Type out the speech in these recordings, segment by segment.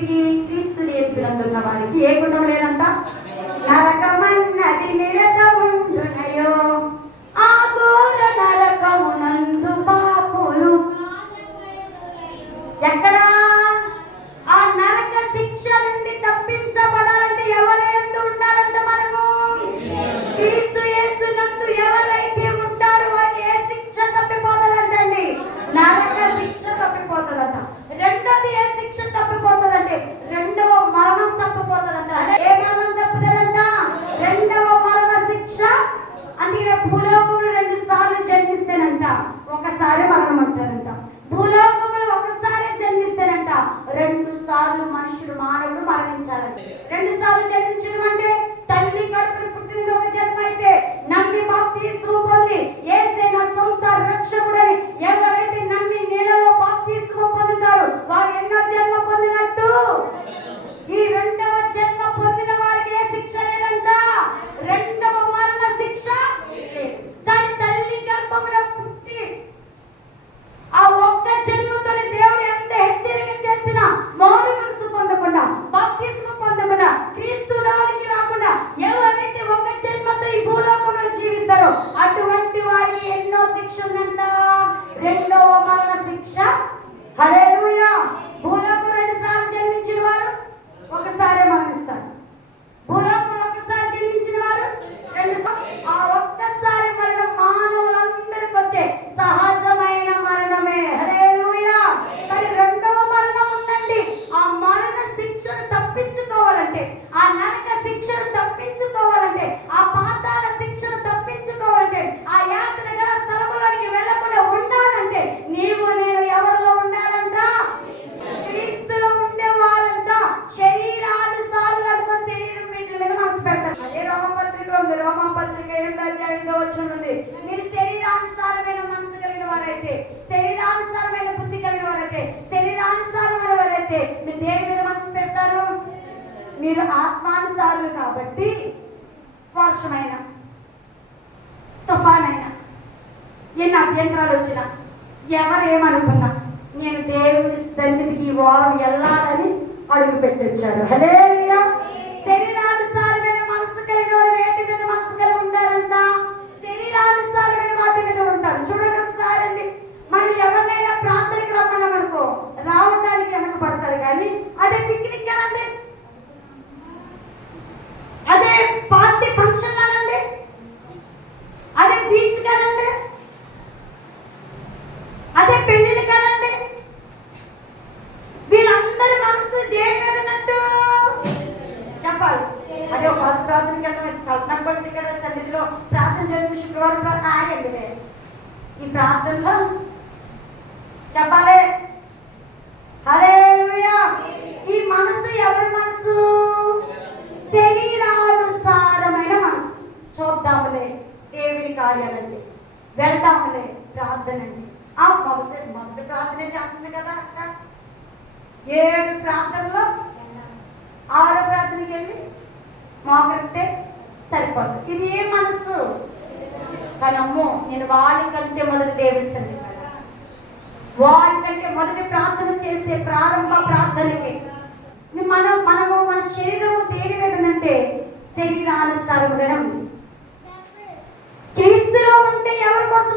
వ్యక్తికి క్రీస్తు వేస్తున్నందున్న వారికి ఏ గుణం లేదంట? నరకమన్నది నిరతం పెట్టించారు. హలే అయితే ఈ ప్రార్థనలో చెప్పాలి. హరే ఈ మనసు ఎవరి మనసు? శరీరానుసారమైన మనసు. చూద్దాములే దేవుని కార్యాలండి వెళ్దాములే ప్రార్థనండి. ఆ మొదటి మొదటి ప్రార్థన చేస్తుంది కదా అక్క. ఏడు ప్రార్థనలో ఆరో ప్రార్థనకి వెళ్ళి మోకరిస్తే సరిపోతుంది. ఇది ఏ మనసు? కానీ అమ్మో నేను వాడికంటే మొదటి దేవిస్తుంది వారి కంటే మొదటి ప్రార్థన చేసే ప్రారంభ ప్రార్థనకి. మనం మనము మన శరీరము దేని వేదనంటే శరీరానుసారముగా క్రీస్తులో ఉంటే ఎవరి కోసం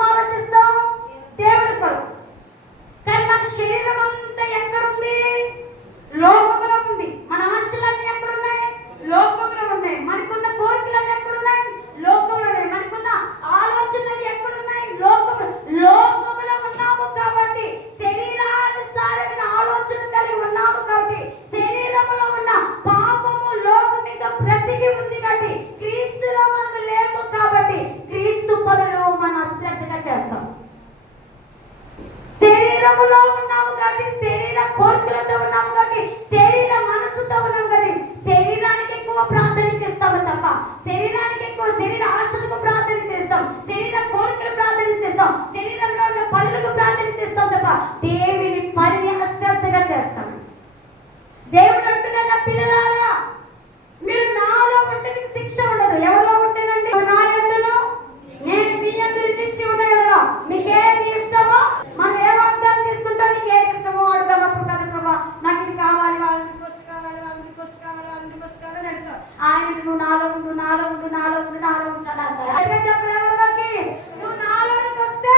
আমরা నువ్వు నాలుగు నాలుగు నాలుగు ఉండు నాలో ఉండు నాలో నువ్వు వస్తే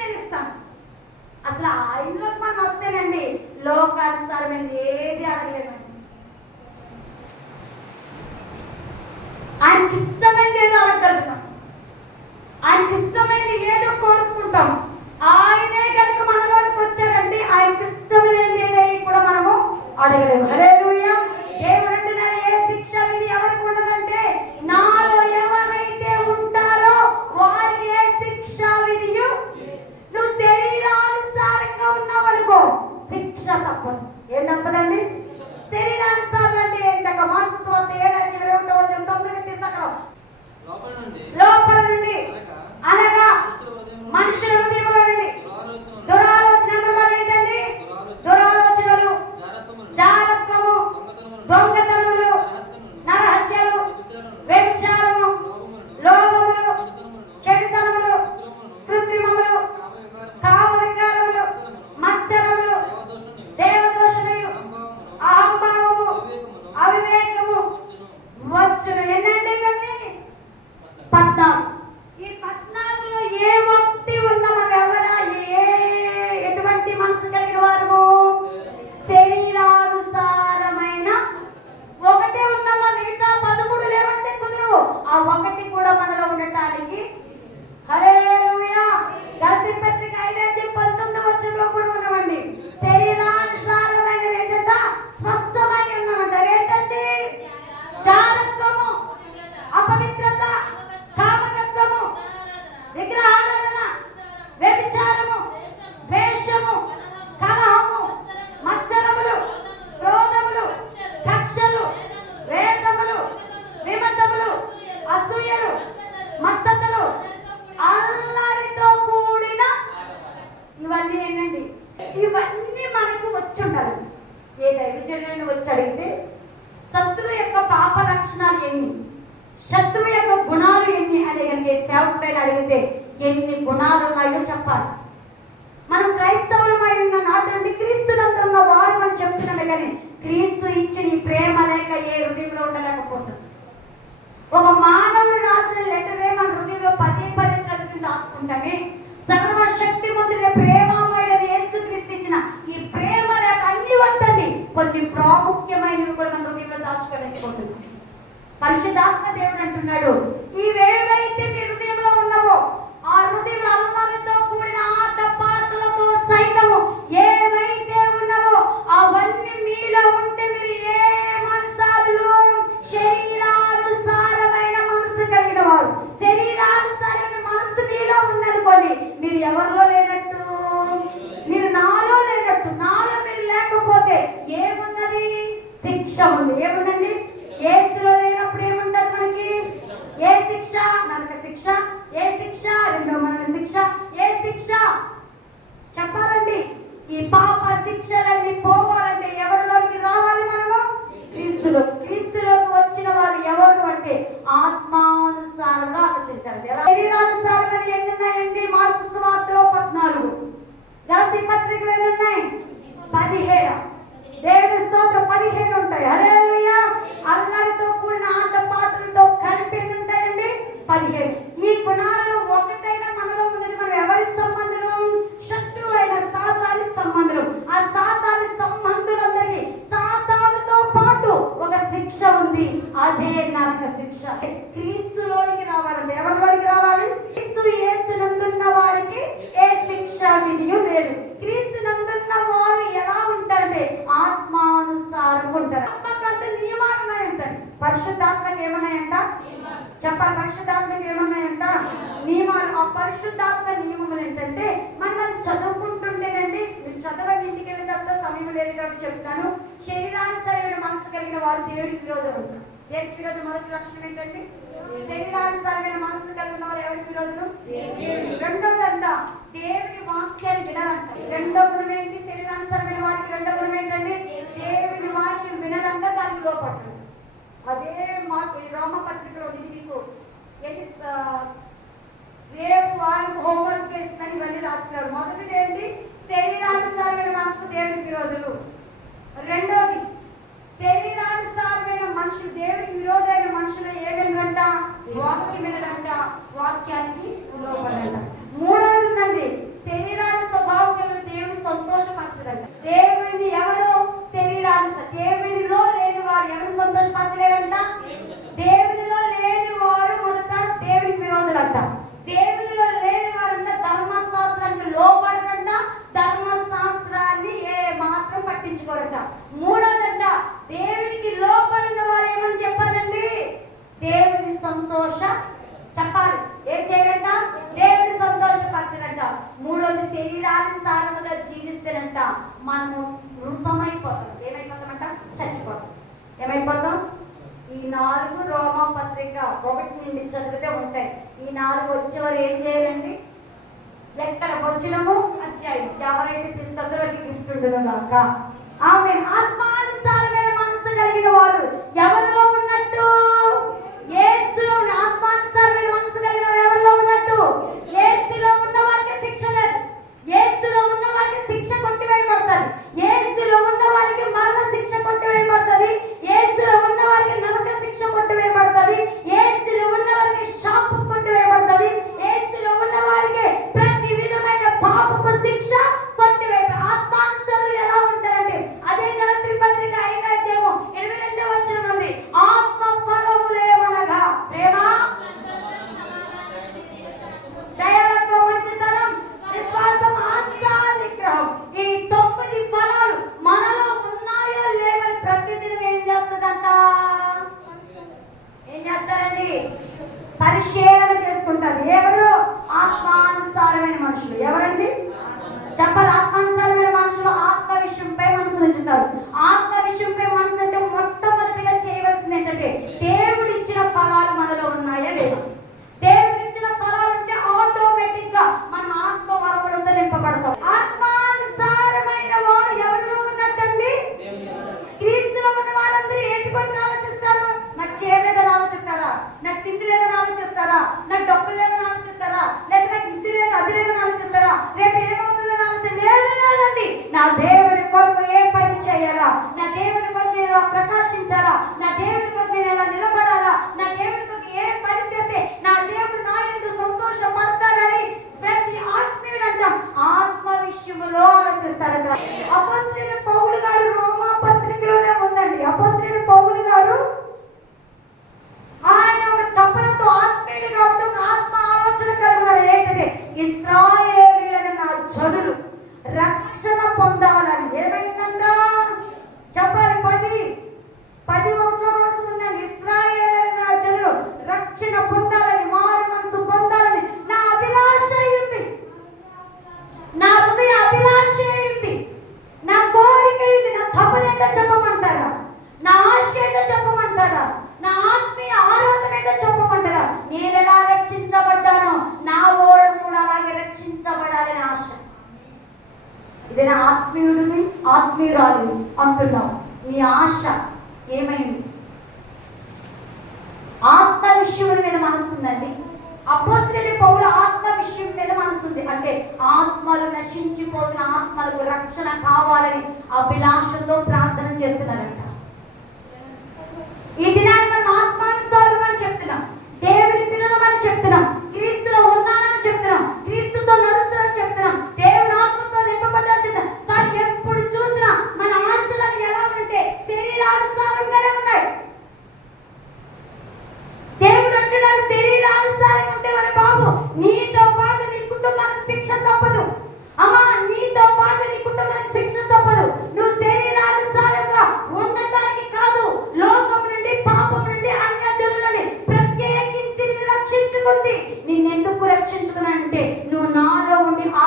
నేను ఇస్తాను. అసలు ఆ ఇంట్లోకి మనం వస్తేనండి లోకానుసారమైన ఏది అడగలేమండి. ఆయనకి ఇష్టమైనది ఏదో అడగలుగుతాం ఆయనకి ఇష్టమైనది ఏదో కోరుకుంటాం. ఆయనే కనుక మనలోకి వచ్చాడండి ఆయనకి ఇష్టం లేని కూడా మనము అడగలేము. అరే క్రీస్తు ఇచ్చిన ప్రేమ లేక ఏ హృదయంలో ఉండలేకపోతుంది ఒక మానవుడు రాసిన లెటరే మన హృదయంలో పదే పదే చదివి రాసుకుంటామే. సర్వశక్తి మంత్రుల ప్రేమమైన ఏసుక్రీస్తు ఇచ్చిన ఈ ప్రేమ లేక అన్ని వద్దండి కొన్ని ప్రాముఖ్యమైనవి కూడా మన హృదయంలో దాచుకోలేకపోతుంది పరిశుధాత్మ దేవుడు అంటున్నాడు ఈ వేవేవైతే మీ హృదయంలో ఉన్నావో ఆ హృదయం అల్లరితో కూడిన ఆట పాటలతో సైతము ఏవైతే అవన్నీ మీలో ఉంటే మీరు ఏ మనసాలు శరీరానుసారమైన మనసు కలిగిన వారు శరీరానుసారమైన మనసు మీలో ఉందనుకోండి మీరు ఎవరిలో లేనట్టు? మీరు నాలో లేనట్టు. నాలో మీరు లేకపోతే ఏమున్నది? శిక్ష ఉంది. ఏముందండి? ఏసులో లేనప్పుడు ఏముంటది మనకి? ఏ శిక్ష? నరక శిక్ష. ఏ శిక్ష? రెండో మరణ శిక్ష. ఏ శిక్ష? ఈ పాప శిక్షలన్నీ పోవాలంటే ఎవరిలోకి రావాలి మనము? క్రీస్తులో క్రీస్తులోకి వచ్చిన వాళ్ళు ఎవరు అంటే ఆత్మానుసారంగా ఆలోచించాలి ఎలా? శరీరానుసారమైన ఎన్ని ఉన్నాయండి మార్పు సువార్తలో పద్నాలుగు. గలతీ పత్రికలు ఎన్ని ఉన్నాయి పదిహేను. దేవుని స్తోత్రం పదిహేను ఉంటాయి హల్లెలూయా అల్లరితో కూడిన ఆట పాటలతో కలిపి ఎన్ని ఉంటాయండి పదిహేను ఈ గుణాలు ఒకటైన మనలో ఉన్నది మనం ఎవరి సంబంధం శత్రువు అయిన సాతాని సంబంధం ఆ సాతాని సంబంధులందరికీ సాతానుతో పాటు ఒక శిక్ష ఉంది అదే నరక శిక్ష క్రీస్తులోనికి రావాలంటే ఎవరిలోనికి రావాలి క్రీస్తు యేసునందున్న వారికి ఏ శిక్ష విధియు లేదు క్రీస్తు నందున్న వారు ఎలా ఉంటారంటే ఆత్మానుసారం ఉంటారు ఆత్మకంత నియమాలు ఉన్నాయంట పరిశుద్ధాత్మకి ఏమన్నాయంట చెప్పాలి పరిశుద్ధాత్మకి ఏమన్నాయంట నియమాలు ఆ పరిశుద్ధాత్మ నియమములు ఏంటంటే మనం మనం చదువుకుంటుంటేనండి మీరు చదవండి ఇంటికి వెళ్ళిన తర్వాత కాబట్టి చెప్తాను. శరీరానుసరైన మనసు కలిగిన వారు దేవుడికి విరోధం దేవుడికి విరోధం మొదటి లక్షణం ఏంటండి శరీరానుసరైన మనసు కలిగిన వారు ఎవరికి విరోధం రెండోదంట దేవుని వాక్యాన్ని వినాలంట. రెండో గుణం ఏంటి? శరీరానుసరమైన వారికి రెండో గుణం ఏంటండి దేవుని వాక్యం వినాలంట దానికి లోపడటం అదే మాకు ఈ రోమ పత్రికలో ఇది మీకు రేపు వారికి హోంవర్క్ చేస్తుందని ఇవన్నీ రాస్తున్నారు. మొదటిది ఏంటి? శరీరానుసారమైన మనసు దేవునికి రోజులు రెండోది శరీరానుసారమైన మనుషులు దేవునికి విరోధమైన మనుషులు ఏమేంటంట వాక్యం వినడంట వాక్యానికి లోపడంట మూడోది ఉందండి శరీరాన్ని స్వభావం కలిగిన దేవుని సంతోషపరచదంట దేవుడిని ఎవరు శరీరాన్ని దేవునిలో లేని వారు ఎవరు సంతోషపరచలేరంట దేవునిలో లేని వారు మొదట దేవునికి విరోధులంట దేవునిలో లేని వారంట ధర్మశాస్త్రానికి లోపడదంట ధర్మశాస్త్రాన్ని ఏ మాత్రం పట్టించుకోరంట మూడోదంట దేవునికి లోపడిన వారు ఏమని చెప్పాలండి దేవుని సంతోష చెప్పాలి ఏం చేయాలంట దేవుని సంతోషపరచడంట మూడోది శరీరాన్ని జీవిస్తేనంట మనము రూపమైపోతాం ఏమైపోతామంట? చచ్చిపోతాం. ఏమైపోతాం? ఈ నాలుగు రోమా పత్రిక ఒకటి నుండి చదివితే ఉంటాయి. ఈ నాలుగు వచ్చేవారు ఏం చేయాలండి? ఎక్కడ వచ్చినము అధ్యాయం. ఎవరైతే తీసుకుంటారో వారికి గిఫ్ట్ ఉండదు కాక ఆమె ఆత్మానుసారమైన మనసు కలిగిన వారు ఎవరిలో ఉన్నట్టు? ఏసులో ఉన్న ఆత్మానుసారమైన మనసు కలిగిన వారు ఎవరిలో ఉన్నట్టు? ఏసులో ఉన్న ఏస్తులో ఉన్న వారికి శిక్ష కొట్టివేయబడుతుంది. ఏస్తులో ఉన్న వారికి మరణ శిక్ష కొట్టివేయబడుతుంది. యేసులో ఉన్న వారికి నరక శిక్ష కొట్టివేయబడుతుంది యేసులో ఉన్న వారికి శాపం కొట్టివేయబడుతుంది యేసులో ఉన్న వారికి ప్రతి విధమైన పాపపు శిక్ష కొట్టివేయ ఆత్మానుసరులు ఎలా ఉంటారంటే అదే గలత్రి పత్రిక ఐదో అధ్యాయము ఇరవై రెండో వచనం ఉంది ఆత్మ ఫలములేమనగా ప్రేమ దయాలత్వం మంచితనం విశ్వాసం ఆశా నిగ్రహం ఈ తొమ్మిది ఫలాలు మనలో ఉన్నాయో లేవని ప్రతిదినం ఏం చేస్తుందంట ఏం చేస్తారండి పరిశీలన చేసుకుంటారు ఎవరు ఆత్మానుసారమైన మనుషులు ఎవరండి? చెప్పాలి 现在了。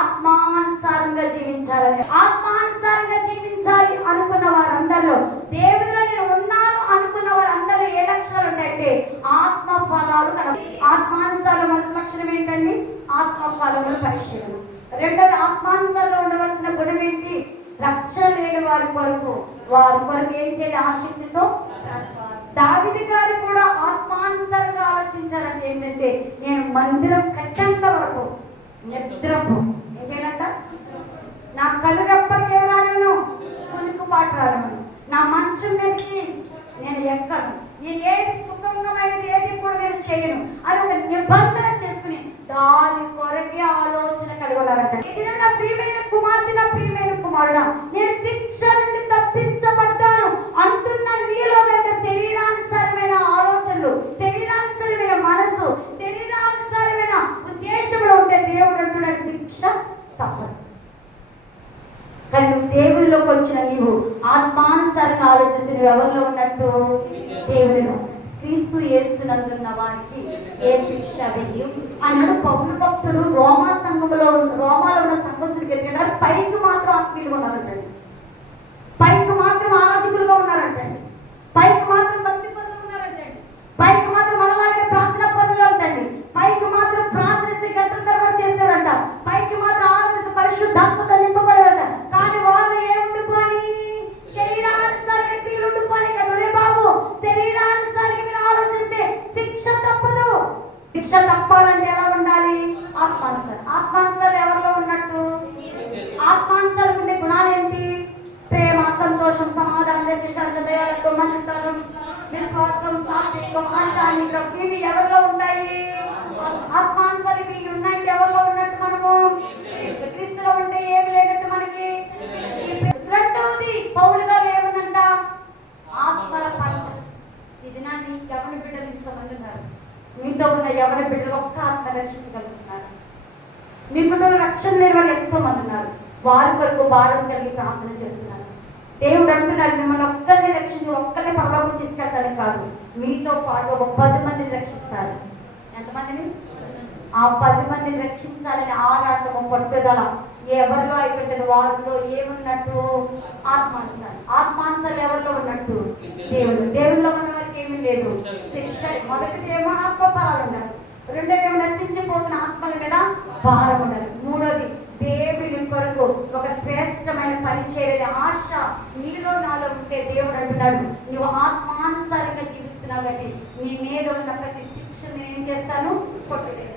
ఆత్మానుసారంగా జీవించాలని. ఆత్మానుసారంగా జీవించాలి అనుకున్న వారందరిలో దేవుడిలో నేను ఉన్నాను అనుకున్న వారందరూ ఏ లక్షణాలు ఉంటాయంటే ఆత్మ ఫలాలు ఆత్మానుసారం మొదటి లక్షణం ఏంటండి? ఆత్మ ఫలములు పరిశీలన. రెండోది ఆత్మానుసారంలో ఉండవలసిన గుణం ఏంటి? రక్షణ లేని వారి కొరకు వారి కొరకు ఏం చేయాలి? ఆసక్తితో దావిది గారు కూడా ఆత్మానుసారంగా ఆలోచించాలంటే ఏంటంటే నేను మందిరం కట్టేంత వరకు నిద్రపో చేయనంట నా కళ్ళు ఎప్పటికే రాను కునుకు రాను నా మంచం మీదకి నేను ఎక్కను. నేను ఏది సుఖంగమైనది ఏది కూడా నేను చేయను. అని ఒక నిబంధన చేసుకుని దాని కొరకే ఆలోచన కలగలారంట ఇది నా ప్రియమైన కుమార్తె నా ప్రియమైన కుమారుడా నేను శిక్ష నుండి తప్పించబడ్డాను అంటున్న నీలో కనుక శరీరానుసారమైన ఆలోచనలు శరీరానుసారమైన మనసు శరీరానుసారమైన ఉద్దేశంలో ఉంటే దేవుడు అంటున్నాడు శిక్ష తప్పదు కానీ నువ్వు దేవుళ్ళలోకి వచ్చిన నీవు ఆత్మానుసారంగా ఆలోచిస్తున్న ఎవరిలో ఉన్నట్టు? దేవుడు క్రీస్తు ఏస్తున్నందున్న వారికి ఏ శిక్ష వెయ్యం? అన్నాడు పౌరు భక్తుడు రోమా సంఘములో విశ్వాసం సాత్వికం ఆశానిగ్రహం ఇవి ఎవరిలో ఉంటాయి? ఆత్మానుసారం ఇవి ఉన్నాయి ఎవరిలో ఉన్నట్టు మనము? క్రీస్తులో ఉంటే ఏమి లేనట్టు మనకి? రెండవది పౌలుగా ఏముందంట ఆత్మల పంట. ఇది నా నీ ఎవరి బిడ్డలు ఇంతమంది ఉన్నారు. మీతో ఉన్న ఎవరి బిడ్డలు ఒక్క ఆత్మ రక్షించగలుగుతున్నారు. మీ కుటుంబంలో రక్షణ లేని వాళ్ళు ఎంతో మంది ఉన్నారు. వారి కొరకు భారం కలిగి ప్రార్థన చేస్తున్నారు. దేవుడు అంటున్నాడు మిమ్మల్ని ఒక్కరిని రక్షించి ఒక్కరిని పరలోకం తీసుకెళ్తారని కాదు. మీతో పాటు ఒక పది మందిని రక్షిస్తారు. ఎంతమందిని? ఆ పది మందిని రక్షించాలని ఆరాటము పట్టుదల ఎవరిలో అయిపోతుంది వారిలో ఏమున్నట్టు? ఆత్మానుసారం. ఆత్మానుసారం ఎవరిలో ఉన్నట్టు? దేవుడు. దేవుల్లో ఉన్న వారికి ఏమీ లేదు. శిక్ష. మొదటిది ఏమో ఆత్మ ఫలాలు ఉండాలి రెండోది ఏమో నశించిపోతున్న ఆత్మల మీద భారం ఉండాలి. మూడోది దేవుని కొరకు ఒక శ్రేష్టమైన పని ఆశ నీలో నాలో ఉంటే దేవుడు అంటున్నాడు. నువ్వు ఆత్మానుసారంగా జీవిస్తున్నావు కాబట్టి నీ మీద ఉన్న ప్రతి శిక్షను నేను ఏం చేస్తాను. కొట్టువేస్తాను